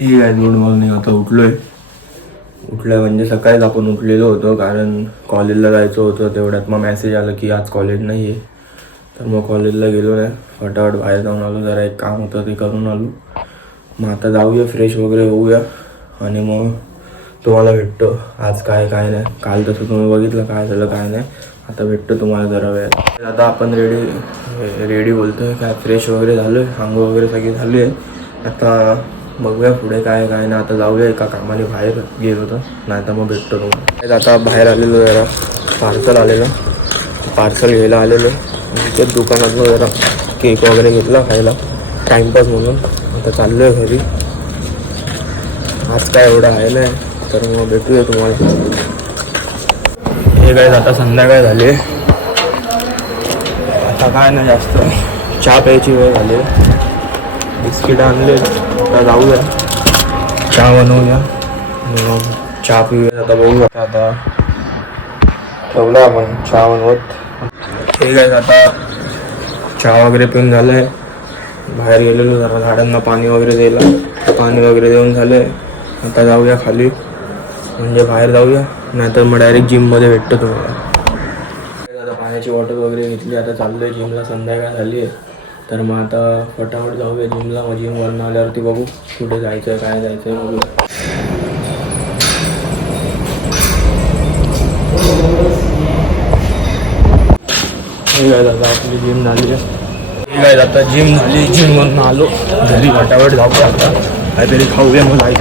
ठीक आहे. Good morning. आता उठलोय म्हणजे सकाळीच आपण उठलेलो होतो, कारण कॉलेजला जायचं होतं. तेवढ्यात मग मेसेज आलं की आज कॉलेज नाही आहे. तर मग कॉलेजला गेलो नाही, फटाफट बाहेर जाऊन आलो. जरा एक काम होतं ते करून आलो. मग आता जाऊया, फ्रेश वगैरे होऊया आणि मग तुम्हाला भेटतो आज काय नाही. काल तसं तुम्ही बघितलं काय झालं काय नाही. आता भेटतो तुम्हाला जरा वेळ. आता आपण रेडी बोलतोय काय, फ्रेश वगैरे झालो आहे, अंघोळ वगैरे सगळी झाली आहे. आता बघूया पुढे काय ना. आता जाऊया, एका कामाने बाहेर गेलो होतं, नाही तर मग भेटतो तुम्हाला. आता बाहेर आलेलो, जरा पार्सल घ्यायला आलेलो. ते दुकानातून जरा केक वगैरे घेतला खायला टाईमपास म्हणून. आता चाललो आहे घरी. आज काय एवढं आहे नाही, तर मग भेटूया तुम्हाला. हे काय आता संध्याकाळ झाली, आता काय नाही जास्त चहा प्यायची वेळ झाली. बिस्किट आणले, आता जाऊया चहा बनवूया, मग चहा पिऊया. आता बघूया, आता ठेवला आपण चहा बनवत. ठीक आहे. आता चहा वगैरे पिऊन झालं आहे. बाहेर गेलेलो जरा झाडांना पाणी वगैरे द्यायला, पाणी वगैरे देऊन झालं आहे. आता जाऊया खाली, म्हणजे बाहेर जाऊया, नाहीतर मग डायरेक्ट जिममध्ये भेटतो तुम्हाला. आता पाण्याची बॉटल वगैरे घेतली, आता चाललो आहे जिमला. संध्याकाळ झाली आहे, तर मग आता फटाफट जाऊया जिमला. मग जिमवरून आल्यावरती बघू कुठे जायचं आहे, काय जायचं आहे बघू. ठीक आहे. आता आपली जिम झाली आहे. ठीक आहे. आता जिम झाली, जिमवरून आलो घरी. फटाफट जाऊया, आता काहीतरी खाऊया, मग जायचं.